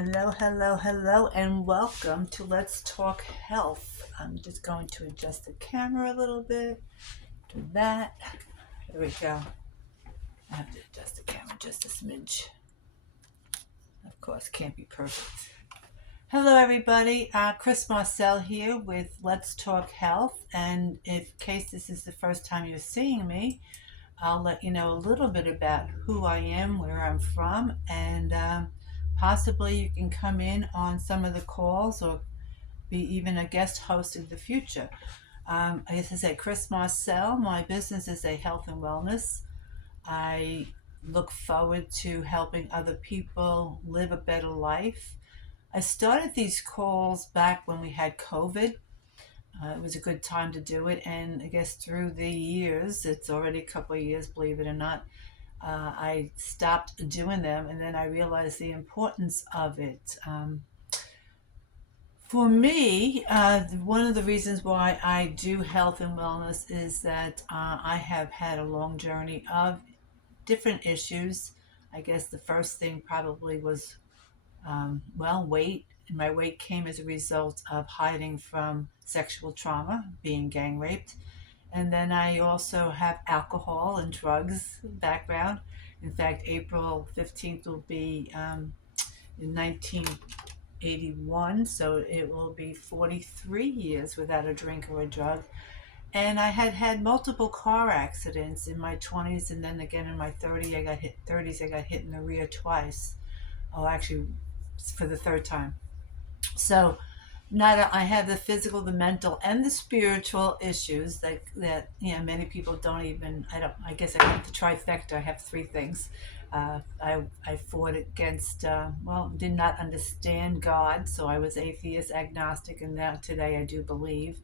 Hello, hello, hello, and welcome to Let's Talk Health. I'm just going to adjust the camera a little bit. Do that. There we go. I have to adjust the camera just a smidge. Of course, can't be perfect. Hello, everybody. Chris Marcel here with Let's Talk Health. And in case this is the first time you're seeing me, I'll let you know a little bit about who I am, where I'm from, and possibly you can come in on some of the calls or be even a guest host in the future. As I said, Chris Marcel, my business is a health and wellness. I look forward to helping other people live a better life. I started these calls back when we had COVID. It was a good time to do it, and I guess through the years, it's already a couple of years, believe it or not, I stopped doing them, and then I realized the importance of it. For me, one of the reasons why I do health and wellness is that I have had a long journey of different issues. I guess the first thing probably was, weight. And my weight came as a result of hiding from sexual trauma, being gang raped. And then I also have alcohol and drugs background. In fact, April 15th will be in 1981, so it will be 43 years without a drink or a drug. And I had had multiple car accidents in my 20s, and then again in my 30s. I got hit in the rear twice. Oh, actually, for the third time. So, not I have the physical, the mental, and the spiritual issues that many people don't even. I don't. I guess I have the trifecta. I have three things. I fought against. Did not understand God, so I was atheist, agnostic, and now today I do believe.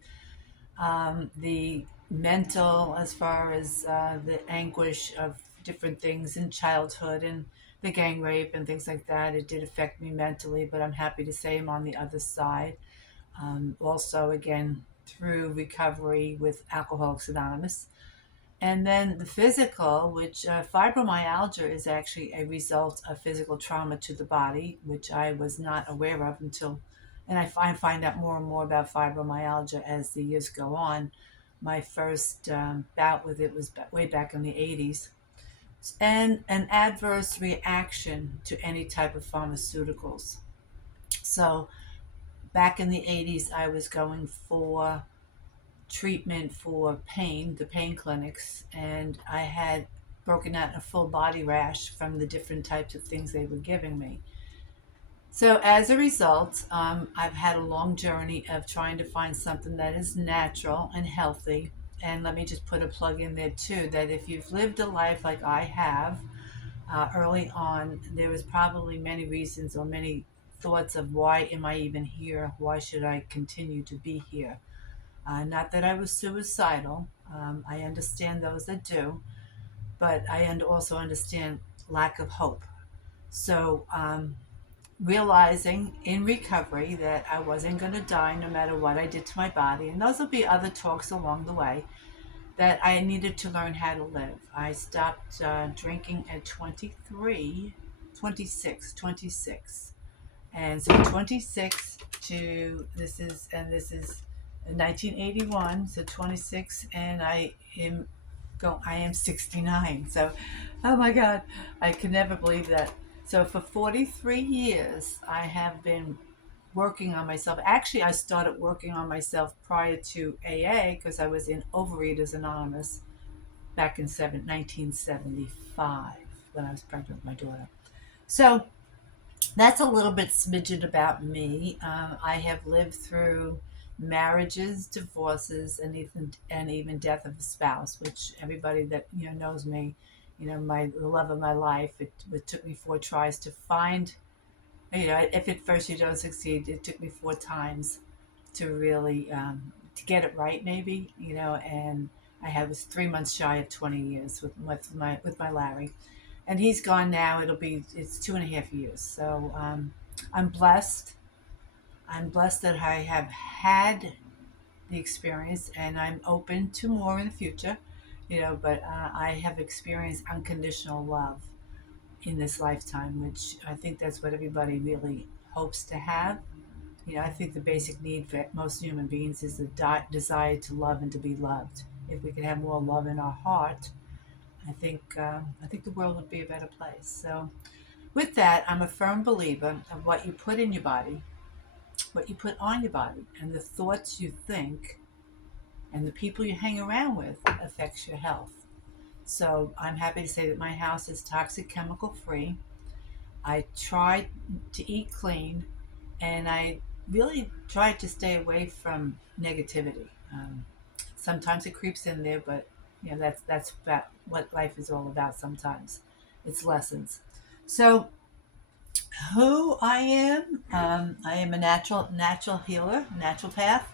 The mental, as far as the anguish of different things in childhood and the gang rape and things like that, it did affect me mentally, but I'm happy to say I'm on the other side. Also, again, through recovery with Alcoholics Anonymous. And then the physical, which fibromyalgia is actually a result of physical trauma to the body, which I was not aware of until, and I find out more and more about fibromyalgia as the years go on. My first bout with it was way back in the 80s. And an adverse reaction to any type of pharmaceuticals. So back in the 80s, I was going for treatment for pain, the pain clinics, and I had broken out in a full body rash from the different types of things they were giving me. So as a result, I've had a long journey of trying to find something that is natural and healthy. And let me just put a plug in there too, that if you've lived a life like I have, early on, there was probably many reasons or many thoughts of why am I even here? Why should I continue to be here? Not that I was suicidal. I understand those that do, but I also understand lack of hope. So, realizing in recovery that I wasn't going to die no matter what I did to my body, and those will be other talks along the way, that I needed to learn how to live. I stopped drinking at 23, 26. And so 26 to this is 1981, so 26, and I am 69. So, oh my God, I could never believe that. So for 43 years, I have been working on myself. Actually, I started working on myself prior to AA because I was in Overeaters Anonymous back in 1975 when I was pregnant with my daughter. So that's a little bit smidgen about me. I have lived through marriages, divorces, and even death of a spouse, which everybody that knows me, the love of my life. It took me 4 tries to find. If at first you don't succeed, it took me 4 times to really to get it right, maybe. And was 3 months shy of 20 years with my Larry, and he's gone now. It's 2.5 years. So I'm blessed. I'm blessed that I have had the experience, and I'm open to more in the future. But I have experienced unconditional love in this lifetime, which I think that's what everybody really hopes to have. I think the basic need for most human beings is the desire to love and to be loved. If we could have more love in our heart, I think the world would be a better place. So, with that, I'm a firm believer of what you put in your body, what you put on your body, and the thoughts you think, and the people you hang around with affects your health. So, I'm happy to say that my house is toxic chemical free. I try to eat clean, and I really try to stay away from negativity. Sometimes it creeps in there, but that's about what life is all about. Sometimes it's lessons. So, who I am a natural healer, naturopath.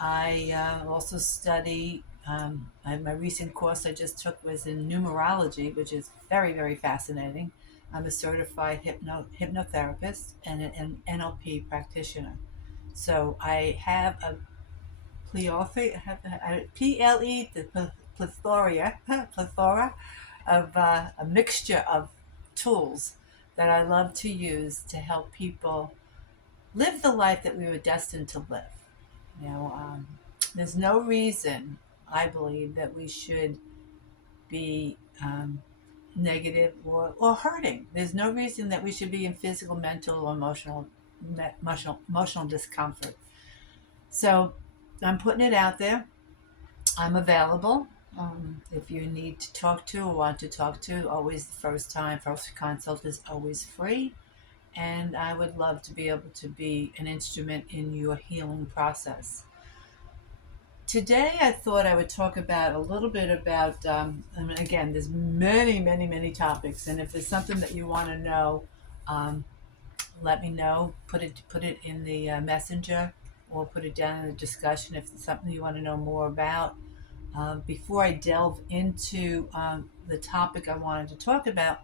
I also study. My recent course I just took was in numerology, which is very, very fascinating. I'm a certified hypnotherapist and an NLP practitioner. So I have a PLE, the plethora, plethora of a mixture of tools that I love to use to help people live the life that we were destined to live. You know, um, there's no reason I believe that we should be negative or hurting. There's no reason that we should be in physical, mental, or emotional discomfort. So I'm putting it out there. I'm available. If you need to talk to or want to talk to, always the first consult is always free. And I would love to be able to be an instrument in your healing process. Today, I thought I would talk about a little bit about, I mean, again, there's many, many, many topics. And if there's something that you want to know, um, let me know. Put it in the messenger or put it down in the discussion if it's something you want to know more about. Before I delve into the topic I wanted to talk about,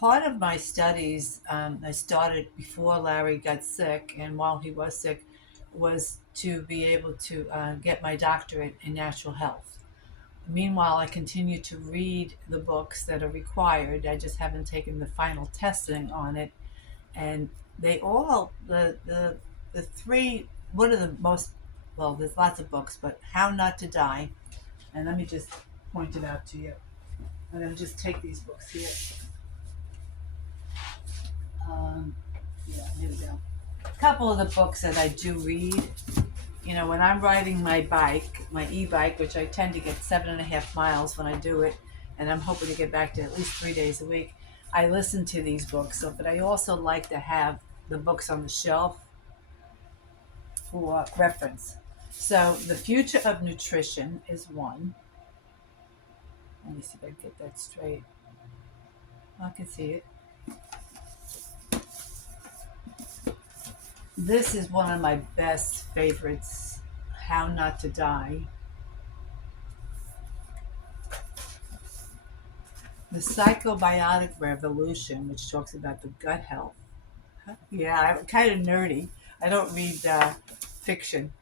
part of my studies I started before Larry got sick, and while he was sick, was to be able to get my doctorate in natural health. Meanwhile, I continue to read the books that are required. I just haven't taken the final testing on it, and they all the three. One of the most well, there's lots of books, but How Not to Die, and let me just point it out to you. I'm going to just take these books here. Um, yeah, here we go. A couple of the books that I do read. When I'm riding my bike, my e-bike, which I tend to get 7.5 miles when I do it, and I'm hoping to get back to at least 3 days a week, I listen to these books. So, but I also like to have the books on the shelf for reference. So, The Future of Nutrition is one. Let me see if I can get that straight. I can see it. This is one of my best favorites, How Not to Die. The Psychobiotic Revolution, which talks about the gut health. Yeah, I'm kind of nerdy. I don't read fiction.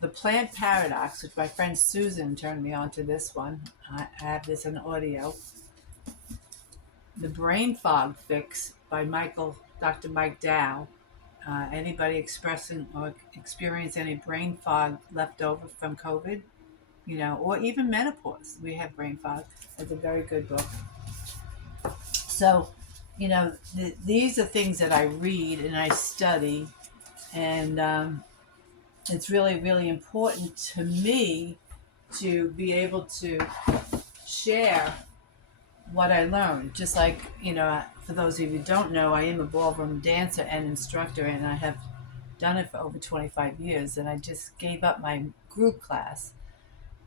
The Plant Paradox, which my friend Susan turned me on to this one. I have this in audio. The Brain Fog Fix by Dr. Mike Dow. Anybody expressing or experience any brain fog left over from COVID, or even menopause. We have brain fog. It's a very good book. So, these are things that I read and I study, and it's really, really important to me to be able to share what I learned. Just like, for those of you who don't know, I am a ballroom dancer and instructor, and I have done it for over 25 years, and I just gave up my group class.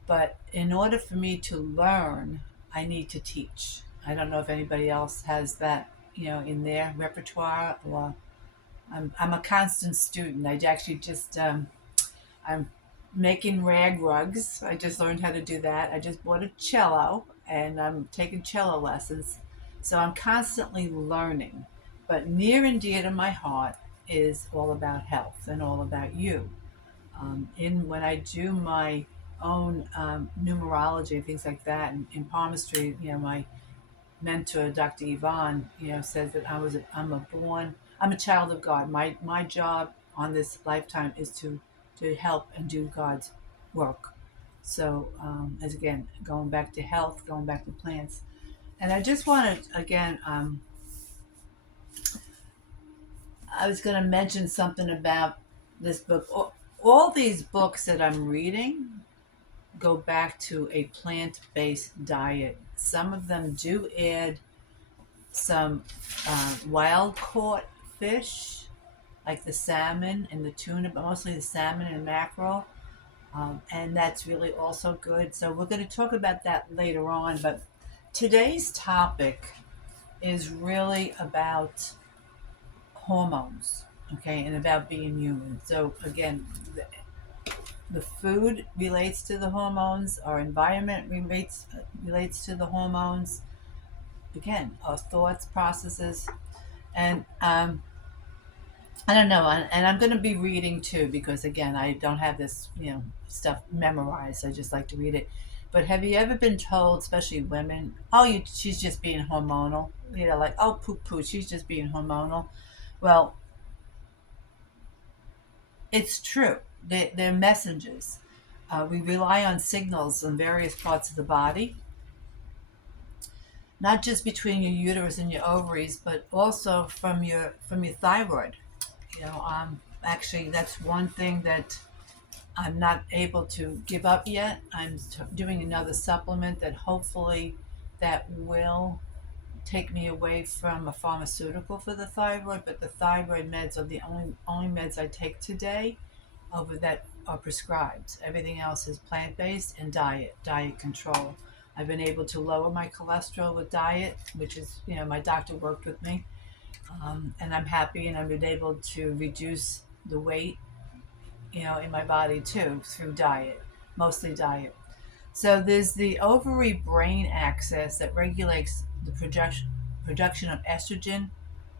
But in order for me to learn, I need to teach. I don't know if anybody else has that, in their repertoire, or I'm a constant student. I actually just, I'm making rag rugs. I just learned how to do that. I just bought a cello and I'm taking cello lessons. So I'm constantly learning. But near and dear to my heart is all about health and all about you. In when I do my own numerology and things like that, and in palmistry, my mentor, Dr. Yvonne, says that I'm a born I'm a child of God. My job on this lifetime is to help and do God's work. So, as again, going back to health, going back to plants, and I just want to again, I was going to mention something about this book. All these books that I'm reading go back to a plant-based diet. Some of them do add some wild caught fish, like the salmon and the tuna, but mostly the salmon and mackerel. And that's really also good. So we're going to talk about that later on. But today's topic is really about hormones, okay, and about being human. So again, the food relates to the hormones, our environment relates to the hormones. Again, our thoughts, processes, and I don't know, and I'm going to be reading too because again, I don't have this stuff memorized. I just like to read it. But have you ever been told, especially women, oh, she's just being hormonal? Like, oh, poo poo, she's just being hormonal. Well, it's true. They're messengers. We rely on signals in various parts of the body, not just between your uterus and your ovaries, but also from your thyroid. Actually, that's one thing that I'm not able to give up yet. I'm doing another supplement that hopefully that will take me away from a pharmaceutical for the thyroid. But the thyroid meds are the only meds I take today over that are prescribed. Everything else is plant based and diet control. I've been able to lower my cholesterol with diet, which is my doctor worked with me, and I'm happy, and I've been able to reduce the weight in my body too through diet, mostly diet. So there's the ovary brain axis that regulates the production of estrogen,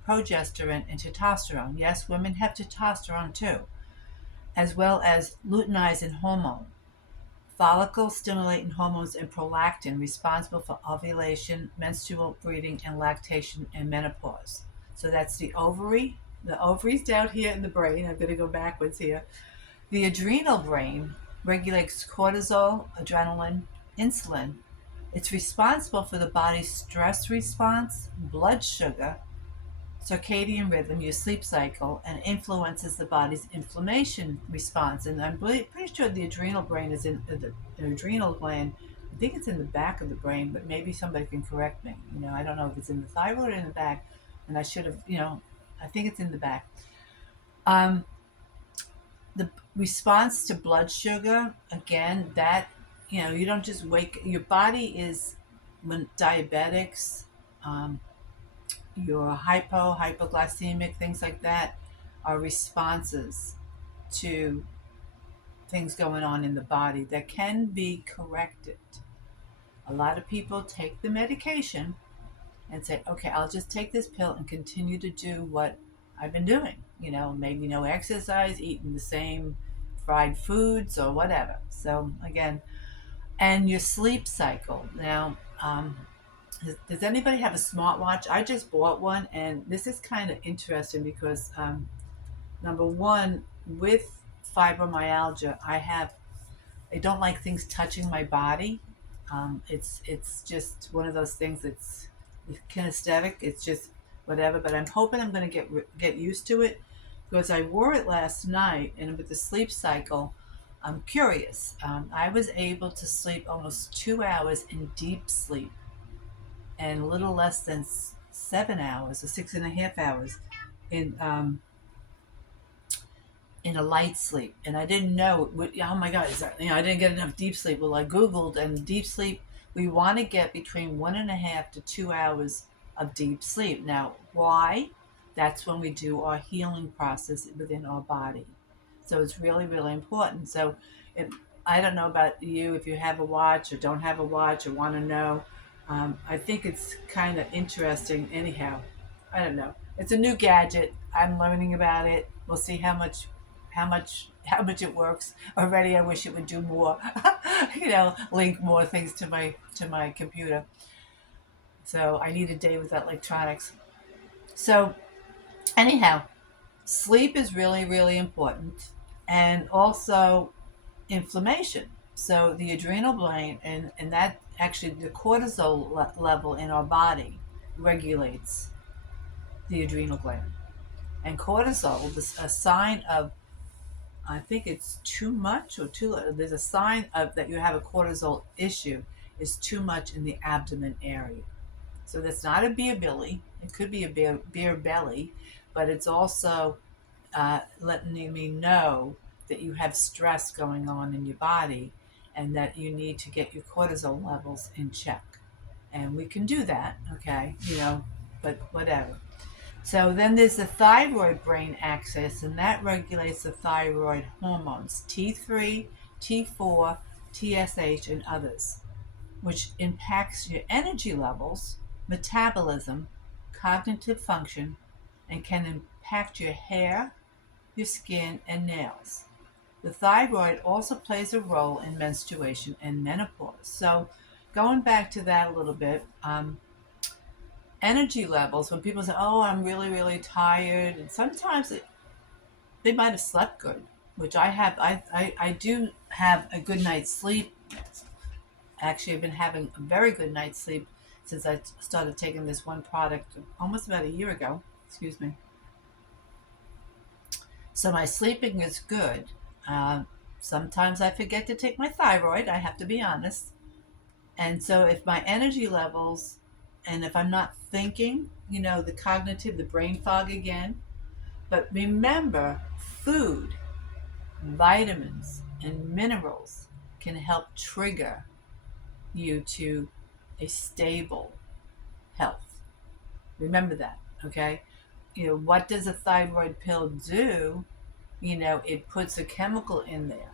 progesterone, and testosterone. Yes, women have testosterone too, as well as luteinizing hormone, follicle stimulating hormones, and prolactin responsible for ovulation, menstrual bleeding, and lactation and menopause. So that's the ovary. The ovary's down here in the brain. I'm going to go backwards here. The adrenal brain regulates cortisol, adrenaline, insulin. It's responsible for the body's stress response, blood sugar, circadian rhythm, your sleep cycle, and influences the body's inflammation response. And I'm pretty sure the adrenal brain is in the adrenal gland. I think it's in the back of the brain, but maybe somebody can correct me. I don't know if it's in the thyroid or in the back, and I should have, I think it's in the back. Um, the response to blood sugar, again, that you don't just wake your body is when diabetics, your hypoglycemic, things like that are responses to things going on in the body that can be corrected. A lot of people take the medication and say, okay, I'll just take this pill and continue to do what I've been doing. Maybe no exercise, eating the same fried foods or whatever. So, again, and your sleep cycle. Now, does anybody have a smartwatch? I just bought one, and this is kind of interesting because, number one, with fibromyalgia, I don't like things touching my body. It's just one of those things that's kinesthetic. It's just whatever. But I'm hoping I'm going to get used to it because I wore it last night, and with the sleep cycle, I'm curious. I was able to sleep almost 2 hours in deep sleep, and a little less than 7 hours or 6.5 hours in in a light sleep, and I didn't know. Oh my God, is that, I didn't get enough deep sleep. Well, I googled, and deep sleep, we want to get between 1.5 to 2 hours of deep sleep. Now, why? That's when we do our healing process within our body. So it's really, really important. So, if, I don't know about you, if you have a watch or don't have a watch or want to know. I think it's kind of interesting. Anyhow, I don't know. It's a new gadget. I'm learning about it. We'll see how much it works. Already, I wish it would do more. Link more things to my computer. So I need a day without electronics. So Anyhow, sleep is really, really important, and also inflammation. So the adrenal gland, and that actually the cortisol level in our body regulates the adrenal gland. And cortisol is a sign of, I think it's too much or too little. There's a sign of that you have a cortisol issue is too much in the abdomen area. So that's not a beer belly. It could be a beer belly, but it's also letting me know that you have stress going on in your body and that you need to get your cortisol levels in check. And we can do that, okay? But whatever. So then there's the thyroid brain axis, and that regulates the thyroid hormones T3, T4, TSH, and others, which impacts your energy levels, metabolism, cognitive function, and can impact your hair, your skin, and nails. The thyroid also plays a role in menstruation and menopause. So, going back to that a little bit, energy levels, when people say, "Oh, I'm really, really tired," and sometimes they might have slept good, which I have. I do have a good night's sleep. Actually, I've been having a very good night's sleep since I started taking this one product almost about a year ago. Excuse me. So my sleeping is good. Uh, Sometimes I forget to take my thyroid, I have to be honest. And so if my energy levels, and if I'm not thinking, the cognitive, the brain fog again, but remember, food, vitamins, and minerals can help trigger you to a stable health. Remember that, okay? What does a thyroid pill do? It puts a chemical in there,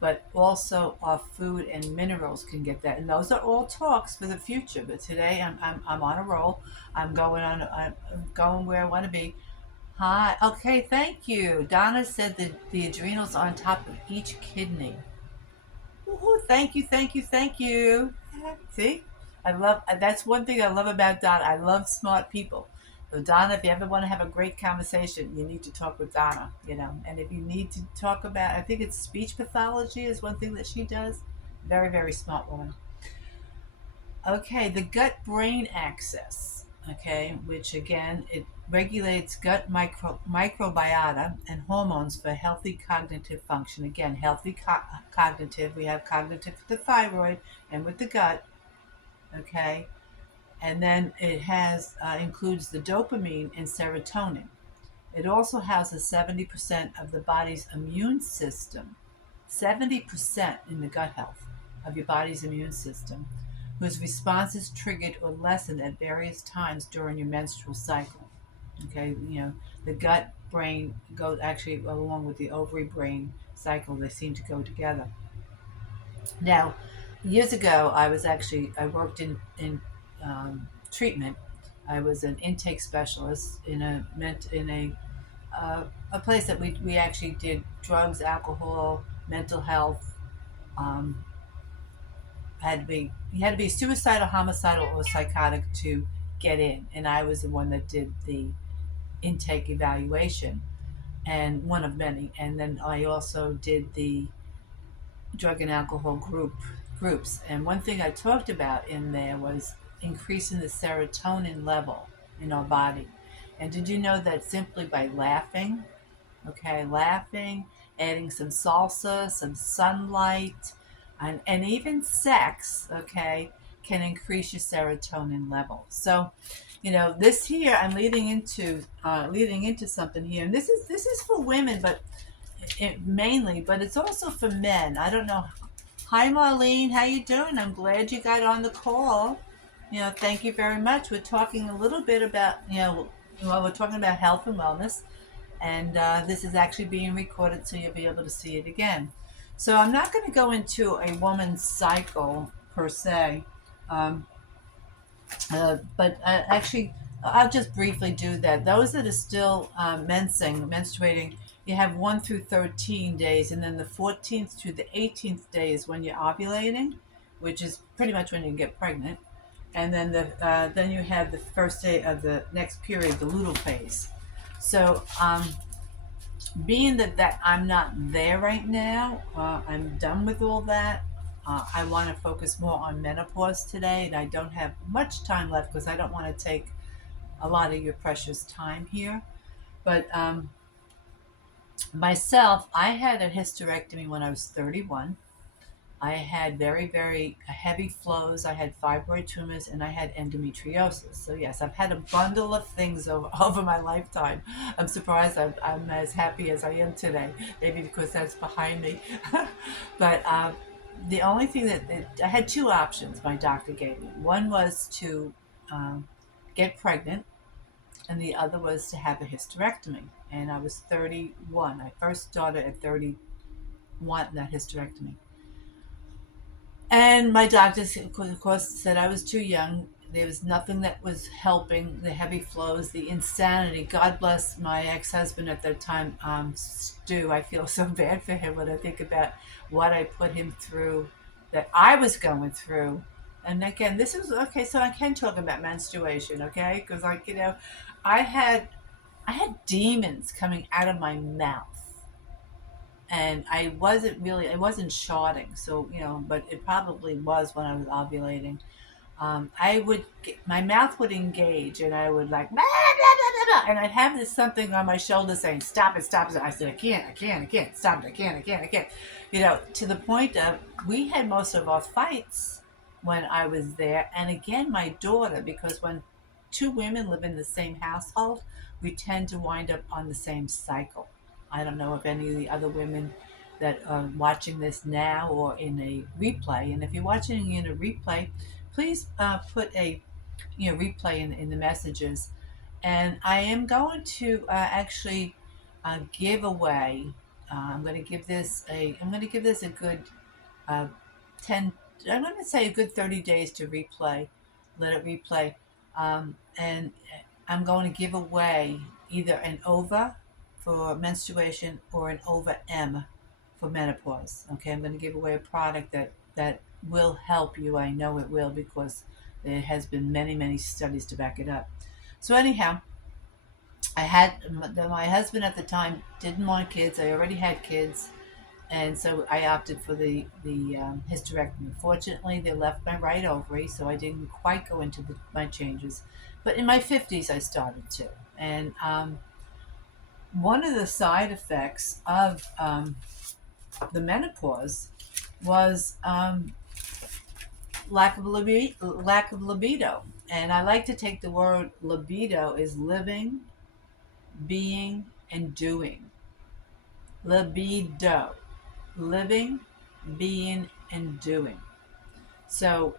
but also our food and minerals can get that. And those are all talks for the future. But today I'm on a roll. I'm going where I want to be. Hi. Okay. Thank you. Donna said that the adrenals are on top of each kidney. Woohoo, thank you, thank you, thank you. See, that's one thing I love about Donna. I love smart people. So Donna, if you ever want to have a great conversation, you need to talk with Donna. And if you need to talk about, I think it's speech pathology is one thing that she does. Very, very smart woman. Okay, the gut brain axis. Okay, which again it regulates gut microbiota and hormones for healthy cognitive function. Again, healthy cognitive. We have cognitive with the thyroid and with the gut. Okay, and then it has includes the dopamine and serotonin. It also houses 70% of the body's immune system, 70% in the gut health of your body's immune system, whose response is triggered or lessened at various times during your menstrual cycle. Okay, the gut brain goes actually along with the ovary brain cycle, they seem to go together. Now, years ago, I worked in treatment. I was an intake specialist in a place that we actually did drugs, alcohol, mental health. Um, you had to be suicidal, homicidal, or psychotic to get in, and I was the one that did the intake evaluation, and one of many. And then I also did the drug and alcohol groups. And one thing I talked about in there was increasing the serotonin level in our body. And did you know that simply by laughing, okay, laughing, adding some salsa, some sunlight, and even sex, okay, can increase your serotonin level. So, this here I'm leading into something here, and this is for women, but mainly, but it's also for men. I don't know. Hi, Marlene. How you doing? I'm glad you got on the call. Thank you very much. We're talking a little bit about, we're talking about health and wellness, and this is actually being recorded, so you'll be able to see it again. So I'm not going to go into a woman's cycle per se, um, but actually, I'll just briefly do that. Those that are still menstruating, you have 1 through 13 days, and then the 14th to the 18th day is when you're ovulating, which is pretty much when you get pregnant. And then you have the first day of the next period, the luteal phase. So, being that I'm not there right now, I'm done with all that. I want to focus more on menopause today, and I don't have much time left because I don't want to take a lot of your precious time here. But myself, I had a hysterectomy when I was 31. I had very, very heavy flows. I had fibroid tumors and I had endometriosis. So, yes, I've had a bundle of things over my lifetime. I'm surprised I'm as happy as I am today, maybe because that's behind me. But the only thing that I had two options my doctor gave me. One was to um, get pregnant, and the other was to have a hysterectomy. And I was 31. I first started at 31, that hysterectomy. And my doctors, of course, said I was too young. There was nothing that was helping the heavy flows, the insanity. God bless my ex husband at that time, Stu. I feel so bad for him when I think about what I put him through, that I was going through. And again, this is okay. So I can talk about menstruation, okay? Because, like, I had demons coming out of my mouth, and I wasn't sharding, so but it probably was when I was ovulating. My mouth would engage, and I would like, blah, blah, blah, blah, and I'd have this something on my shoulder saying, "Stop it, stop it." I said, I can't, stop it, I can't. To the point of, we had most of our fights when I was there, and again, my daughter, because when two women live in the same household, we tend to wind up on the same cycle. I don't know if any of the other women that are watching this now or in a replay, and if you're watching in a replay, please put a replay in the messages. And I am going to actually give away. I'm going to give this a good uh, 10. I'm going to say a good 30 days to replay. Let it replay, and I'm going to give away either an OVA for menstruation or an OVA M for menopause. Okay, I'm going to give away a product that will help you. I know it will, because there has been many, many studies to back it up. So anyhow, my husband at the time didn't want kids. I already had kids, and so I opted for the hysterectomy. Fortunately, they left my right ovary, so I didn't quite go into my changes. But in my 50s, I started to. And one of the side effects of the menopause was lack of libido. And I like to take the word libido is living, being, and doing. Libido, living, being, and doing. So,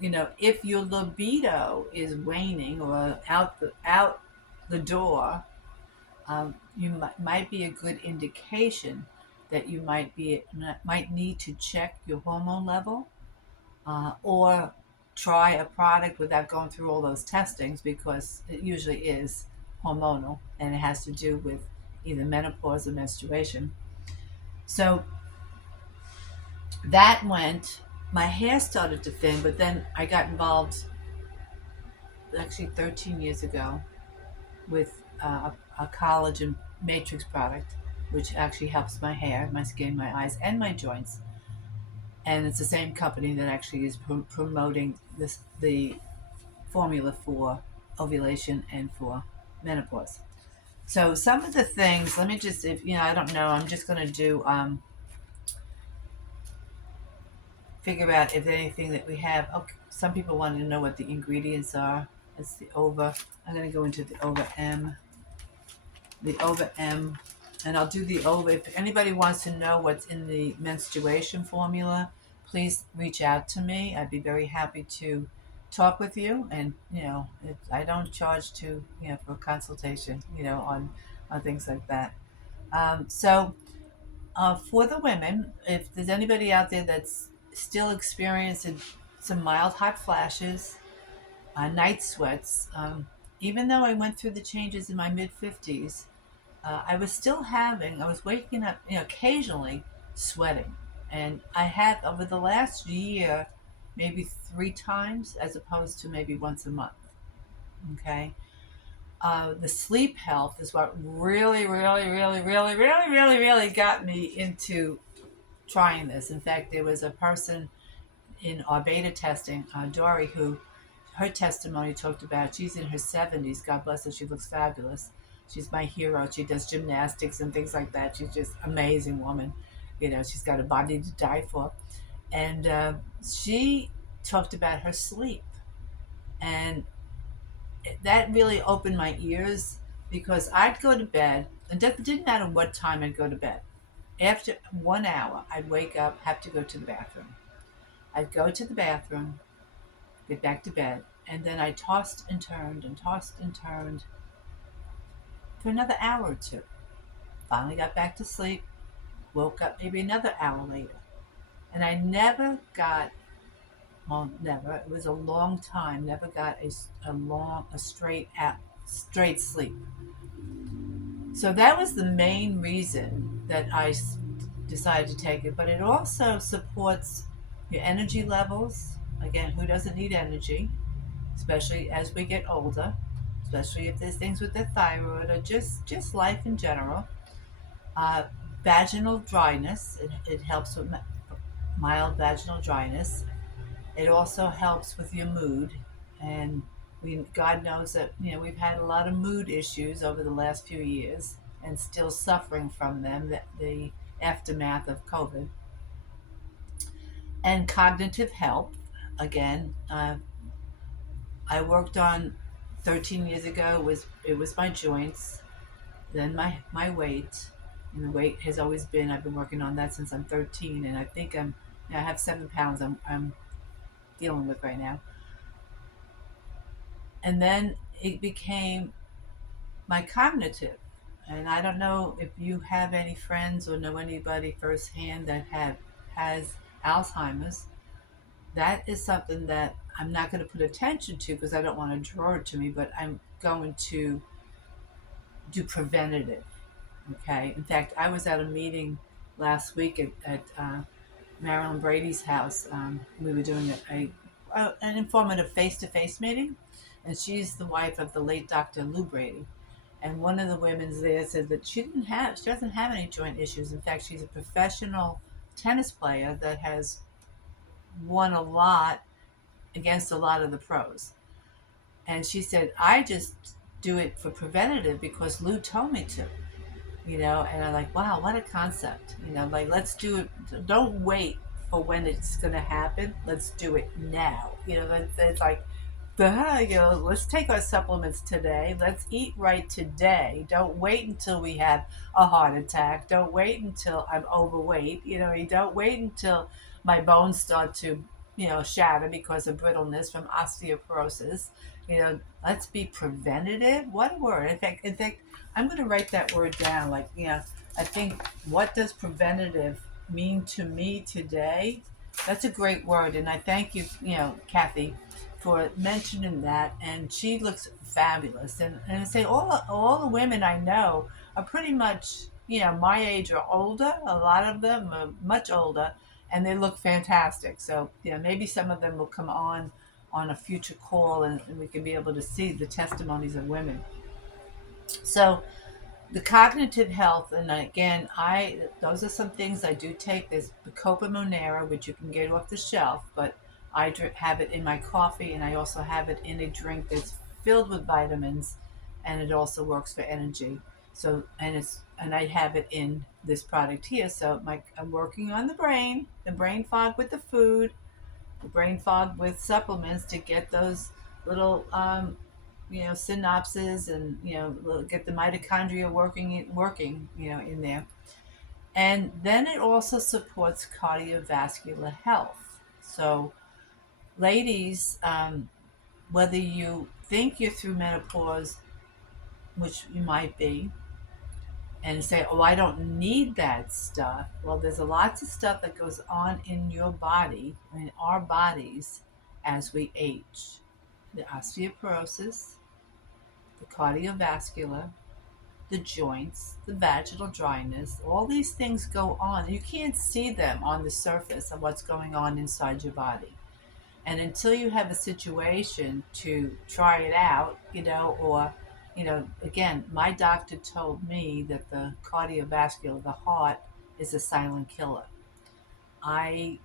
if your libido is waning or out the door, you might be a good indication that you might need to check your hormone level, or try a product without going through all those testings, because it usually is hormonal and it has to do with either menopause or menstruation. So that went, my hair started to thin, but then I got involved actually 13 years ago with a collagen matrix product, which actually helps my hair, my skin, my eyes, and my joints. And it's the same company that actually is promoting the formula for ovulation and for menopause. So some of the things, let me just, if I don't know, I'm just going to do figure out if anything that we have. Okay, some people want to know what the ingredients are. It's the ova. I'm going to go into the ova M. The ova M, and I'll do the ova. If anybody wants to know what's in the menstruation formula, please reach out to me. I'd be very happy to talk with you. And I don't charge for a consultation, on things like that. For the women, if there's anybody out there that's still experiencing some mild hot flashes, night sweats, even though I went through the changes in my mid 50s, I was waking up, occasionally sweating. And I had, over the last year, maybe 3 times as opposed to maybe once a month. Okay. The sleep health is what really, really, really, really, really, really, really got me into trying this. In fact, there was a person in our beta testing, Dory, who her testimony talked about she's in her 70s. God bless her. She looks fabulous. She's my hero. She does gymnastics and things like that. She's just an amazing woman. You know, she's got a body to die for. And she talked about her sleep. And that really opened my ears because I'd go to bed, and it didn't matter what time I'd go to bed. After 1 hour, I'd wake up, have to go to the bathroom. I'd go to the bathroom, get back to bed, and then I tossed and turned for another hour or two. Finally got back to sleep, woke up maybe another hour later. And I never got, well, never, it was a long time, never got a straight sleep. So that was the main reason that decided to take it. But it also supports your energy levels. Again, who doesn't need energy, especially as we get older, especially if there's things with the thyroid or just life in general. Uh, Vaginal dryness, it helps with mild vaginal dryness. It also helps with your mood, and God knows that we've had a lot of mood issues over the last few years, and still suffering from them. The aftermath of COVID and cognitive health. Again, I worked on 13 years ago. It was my joints, then my weight, and the weight has always been. I've been working on that since I'm 13, and I think I have 7 pounds. I'm dealing with right now. And then it became my cognitive. And I don't know if you have any friends or know anybody firsthand that has Alzheimer's. That is something that I'm not going to put attention to because I don't want to draw it to me, but I'm going to do preventative. Okay. In fact, I was at a meeting last week at Marilyn Brady's house. We were doing an informative face-to-face meeting, and she's the wife of the late Dr. Lou Brady. And one of the women's there said that she doesn't have any joint issues. In fact, she's a professional tennis player that has won a lot against a lot of the pros. And she said, I just do it for preventative because Lou told me to. And I'm like, wow, what a concept. Like, let's do it. Don't wait for when it's going to happen. Let's do it now. It's like, let's take our supplements today. Let's eat right today. Don't wait until we have a heart attack. Don't wait until I'm overweight. You don't wait until my bones start to, shatter because of brittleness from osteoporosis. Let's be preventative. What a word. In fact, I'm going to write that word down. Like, I think, what does preventative mean to me today? That's a great word. And I thank you, Kathy, for mentioning that. And she looks fabulous. And I say all the women I know are pretty much, my age or older. A lot of them are much older, and they look fantastic. So, maybe some of them will come on a future call, and we can be able to see the testimonies of women. So the cognitive health, and again, I those are some things I do take. There's the Copa Monera, which you can get off the shelf, but I have it in my coffee, and I also have it in a drink that's filled with vitamins, and it also works for energy. So, and I have it in this product here. So I'm working on the brain fog with the food, the brain fog with supplements to get those little synapses, and get the mitochondria working in there. And then it also supports cardiovascular health. So ladies, whether you think you're through menopause, which you might be, and say, oh, I don't need that stuff. Well, there's a lots of stuff that goes on in your body, in our bodies, as we age. The osteoporosis, the cardiovascular, the joints, the vaginal dryness, all these things go on. You can't see them on the surface of what's going on inside your body. And until you have a situation to try it out, or, again, my doctor told me that the cardiovascular, the heart, is a silent killer. I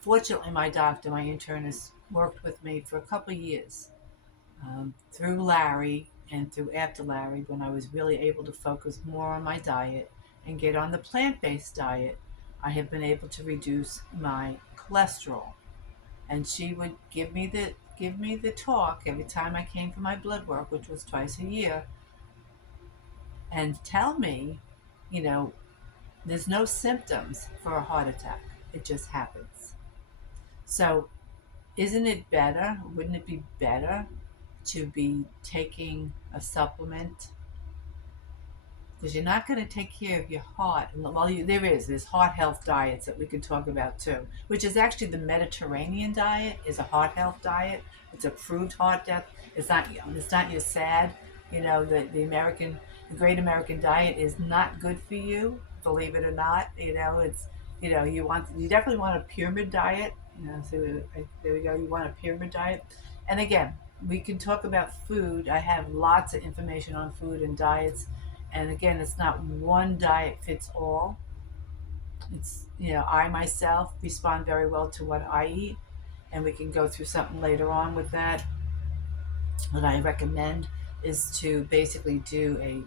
Fortunately, my doctor, my internist, worked with me for a couple of years, through Larry and through after Larry, when I was really able to focus more on my diet and get on the plant-based diet. I have been able to reduce my cholesterol, and she would give me the talk every time I came for my blood work, which was twice a year, and tell me, you know, there's no symptoms for a heart attack. It just happens. So, isn't it better? Wouldn't it be better to be taking a supplement, because you're not going to take care of your heart? Well, there's heart health diets that we could talk about too, which is actually the Mediterranean diet is a heart health diet. It's approved heart death. It's not your sad, the great American diet is not good for you, believe it or not. You definitely want a pyramid diet. So there we go. You want a pyramid diet, and again, we can talk about food. I have lots of information on food and diets, and again, it's not one diet fits all. I myself respond very well to what I eat, and we can go through something later on with that. What I recommend is to basically do a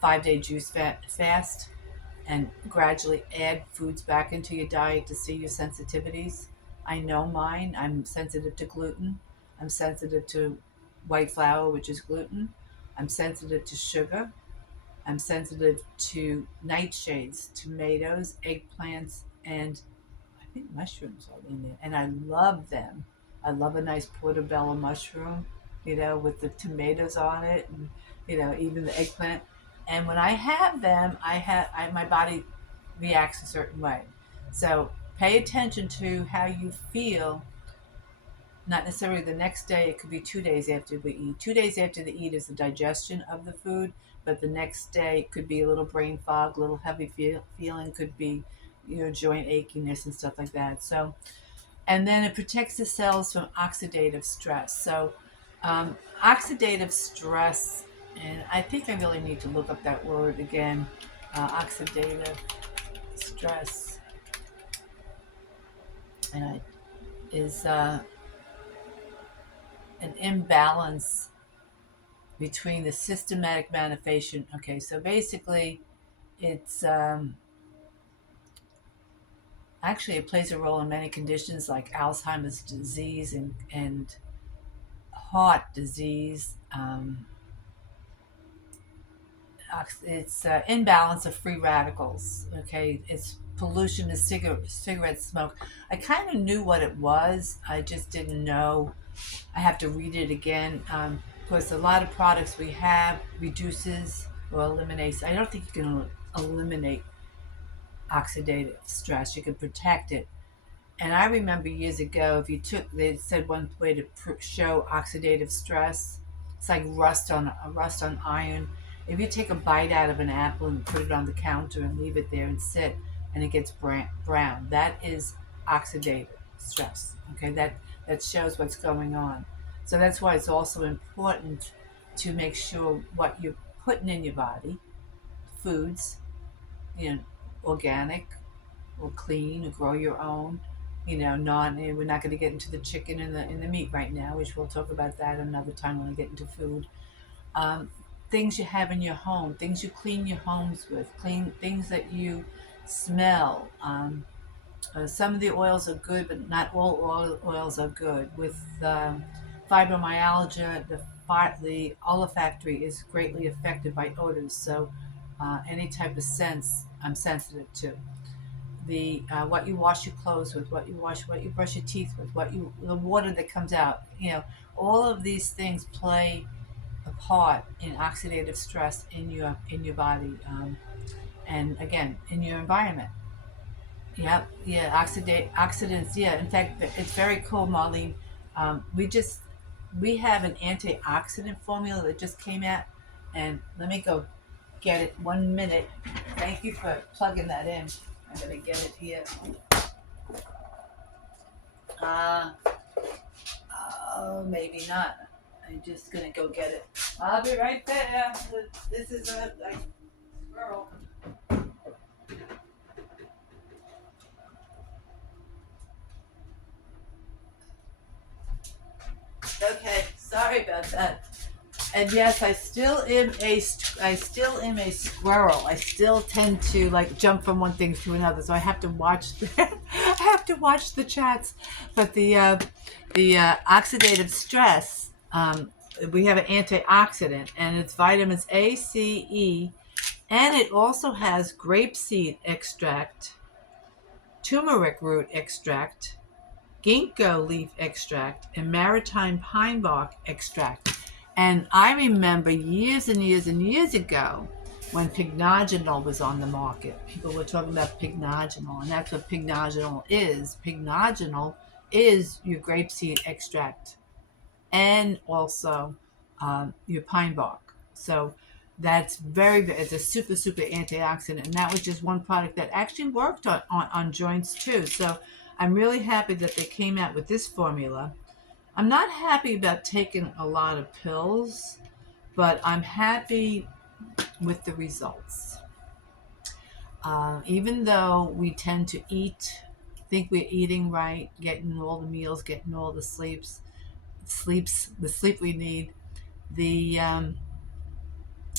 5-day juice fast and gradually add foods back into your diet to see your sensitivities. I know mine. I'm sensitive to gluten. I'm sensitive to white flour, which is gluten. I'm sensitive to sugar. I'm sensitive to nightshades, tomatoes, eggplants, and I think mushrooms are in there. And I love them. I love a nice portobello mushroom, with the tomatoes on it, and even the eggplant. And when I have them, my body reacts a certain way. So pay attention to how you feel. Not necessarily the next day. It could be 2 days after we eat. 2 days after the eat is the digestion of the food, but the next day could be a little brain fog, a little heavy feeling. Could be, joint achiness and stuff like that. So, and then it protects the cells from oxidative stress. So, oxidative stress, and I think I really need to look up that word again. Oxidative stress, and is an imbalance between the systematic manifestation. Okay, so basically, it's actually it plays a role in many conditions like Alzheimer's disease and heart disease. It's imbalance of free radicals. Okay, it's pollution to cigarette smoke. I kind of knew what it was. I just didn't know. I have to read it again. Because a lot of products we have reduces or eliminates. I don't think you can eliminate oxidative stress. You can protect it. And I remember years ago, they said one way to show oxidative stress, it's like rust on iron. If you take a bite out of an apple and put it on the counter and leave it there and sit, and it gets brown, that is oxidative stress. Okay, that shows what's going on. So that's why it's also important to make sure what you're putting in your body, foods, you know, organic or clean or grow your own. We're not going to get into the chicken and the meat right now, which we'll talk about that another time when we get into food. Um, Things you have in your home, things you clean your homes with, clean things that you smell. Some of the oils are good, but not all oils are good. With fibromyalgia, the olfactory is greatly affected by odors. So any type of sense I'm sensitive to. The what you wash your clothes with, what you brush your teeth with, the water that comes out. All of these things play a part in oxidative stress in your body, and again in your environment. Yep, yeah, oxidants. Yeah, in fact, it's very cool, Marlene. We have an antioxidant formula that just came out, and let me go get it. 1 minute. Thank you for plugging that in. I'm gonna get it here. Uh, oh, maybe not. I'm just gonna go get it. I'll be right there. This is a squirrel. Okay, sorry about that. And yes, I still am a squirrel. I still tend to like jump from one thing to another, so I have to watch. I have to watch the chats. But the oxidative stress, we have an antioxidant, and it's vitamins A, C, E, and it also has grapeseed extract, turmeric root extract, ginkgo leaf extract, and maritime pine bark extract. And I remember years and years and years ago when pignogenol was on the market, people were talking about pignogenol, and that's what pignogenol is. Pignogenol is your grapeseed extract and also your pine bark. So that's it's a super, super antioxidant. And that was just one product that actually worked on joints too. So I'm really happy that they came out with this formula. I'm not happy about taking a lot of pills, but I'm happy with the results. Even though we tend to think we're eating right, getting all the meals, getting all the the sleep we need, the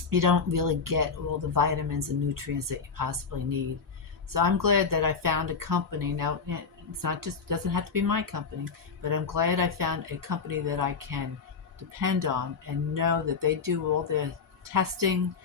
you don't really get all the vitamins and nutrients that you possibly need. So I'm glad that I found a company. Now it's not just doesn't have to be my company, but I'm glad I found a company that I can depend on and know that they do all their testing.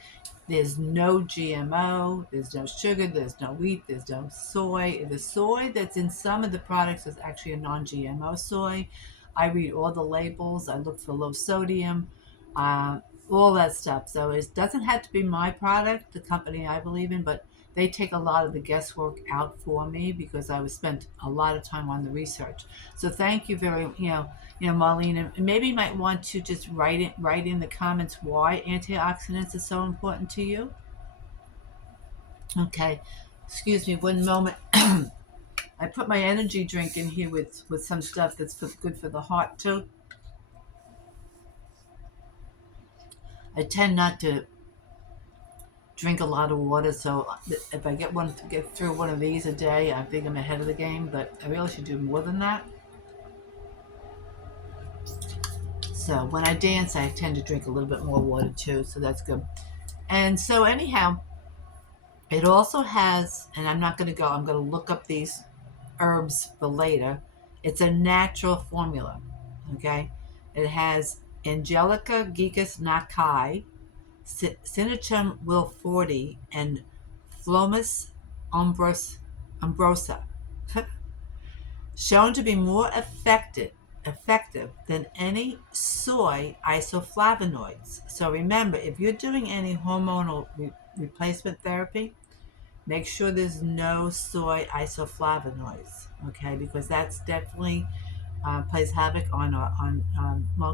There's no GMO, there's no sugar, there's no wheat, there's no soy. The soy that's in some of the products is actually a non GMO soy. I read all the labels, I look for low sodium, uh, all that stuff. So it doesn't have to be my product, the company I believe in, but they take a lot of the guesswork out for me because I was spent a lot of time on the research. So thank you Marlene, and maybe you might want to just write in the comments why antioxidants are so important to you. Okay, excuse me one moment. I put my energy drink in here with some stuff that's good for the heart too. I tend not to drink a lot of water, so if I get through one of these a day, I think I'm ahead of the game. But I really should do more than that. So when I dance, I tend to drink a little bit more water too, so that's good. And so anyhow, it also has, and I'm going to look up these herbs for later. It's a natural formula, okay? It has Angelica gigas nakai, Cinnachum wilfordi, and Phlomis umbrosa, shown to be more effective than any soy isoflavonoids. So remember, if you're doing any hormonal replacement therapy, make sure there's no soy isoflavonoids, okay? Because that's definitely plays havoc on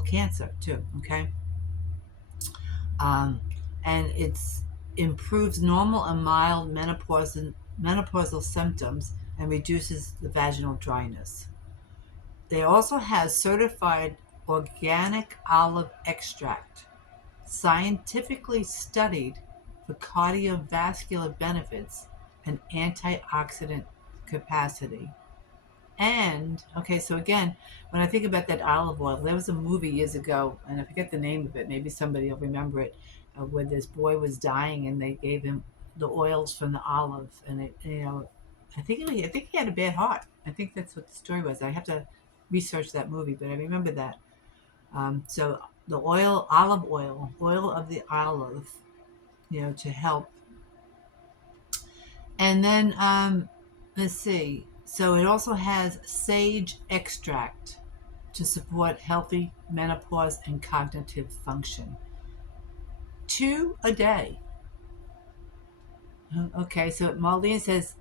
cancer too, okay? Um, and it's improves normal and mild menopausal symptoms and reduces the vaginal dryness. They also has certified organic olive extract, scientifically studied for cardiovascular benefits and antioxidant capacity. And okay, so again, when I think about that olive oil, there was a movie years ago, and I forget the name of it. Maybe somebody will remember it, where this boy was dying, and they gave him the oils from the olive, and I think he had a bad heart. I think that's what the story was. I have to research that movie, but I remember that. So the oil of the olive, to help. And then let's see. So it also has sage extract to support healthy menopause and cognitive function. Two a day. Okay, so Marlene says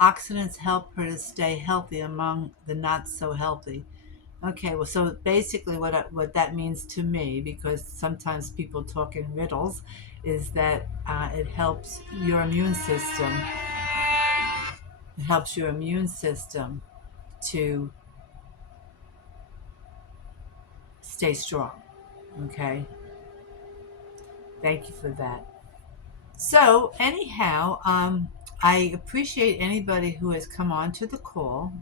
oxidants help her to stay healthy among the not so healthy. Okay, well, so basically, what that means to me, because sometimes people talk in riddles, is that it helps your immune system. It helps your immune system to stay strong. Okay, thank you for that. So, anyhow, I appreciate anybody who has come on to the call.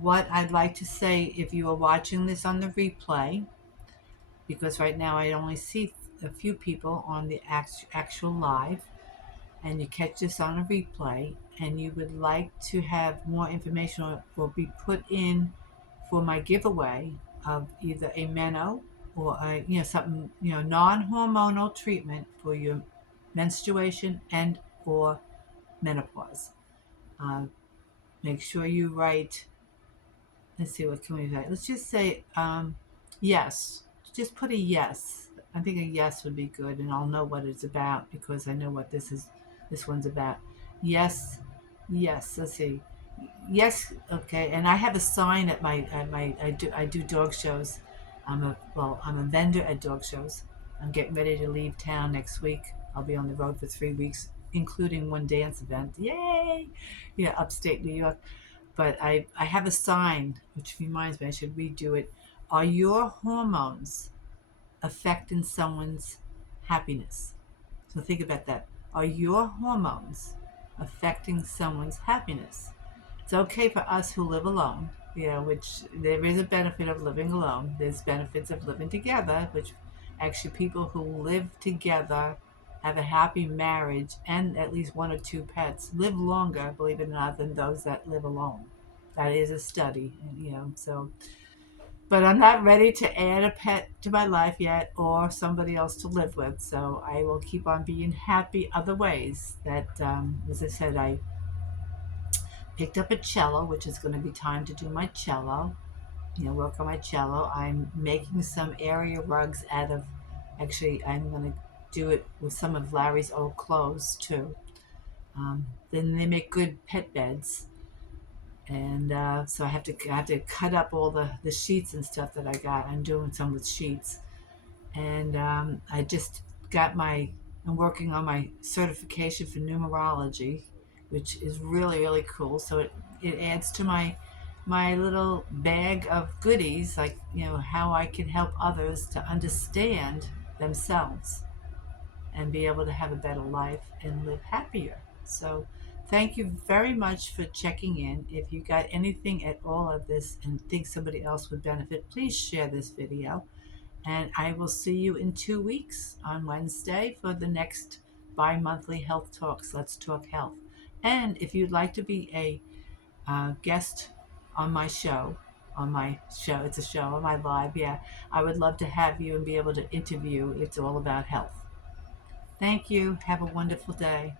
What I'd like to say, if you are watching this on the replay, because right now I only see a few people on the actual live, and you catch this on a replay, and you would like to have more information or will be put in for my giveaway of either a Meno or a, something, non-hormonal treatment for your menstruation and or menopause. Uh, Make sure you write. Let's see, what can we write? Let's just say yes. Just put a yes. I think a yes would be good, and I'll know what it's about because I know what this is. This one's about. Yes, yes. Let's see. Yes, okay. And I have a sign at my I do dog shows. I'm a vendor at dog shows. I'm getting ready to leave town next week. I'll be on the road for 3 weeks, including one dance event. Yay! Yeah, upstate New York. But I have a sign which reminds me I should redo it. Are your hormones affecting someone's happiness? So think about that. Are your hormones affecting someone's happiness? It's okay for us who live alone, which there is a benefit of living alone. There's benefits of living together, which actually people who live together, have a happy marriage, and at least one or two pets live longer, believe it or not, than those that live alone. That is a study, so. But I'm not ready to add a pet to my life yet or somebody else to live with. So I will keep on being happy other ways. That, as I said, I picked up a cello, which is going to be time to do my cello, work on my cello. I'm making some area rugs out of, actually, I'm going to do it with some of Larry's old clothes too. Then they make good pet beds. And so I have to cut up all the sheets and stuff that I got. I'm doing some with sheets, and I just got I'm working on my certification for numerology, which is really really cool. So it adds to my little bag of goodies, like how I can help others to understand themselves and be able to have a better life and live happier. So thank you very much for checking in. If you got anything at all of this and think somebody else would benefit, please share this video, and I will see you in 2 weeks on Wednesday for the next bi-monthly health talks. Let's talk health. And if you'd like to be a guest on my show, it's a show on my live, yeah, I would love to have you and be able to interview. It's all about health. Thank you. Have a wonderful day.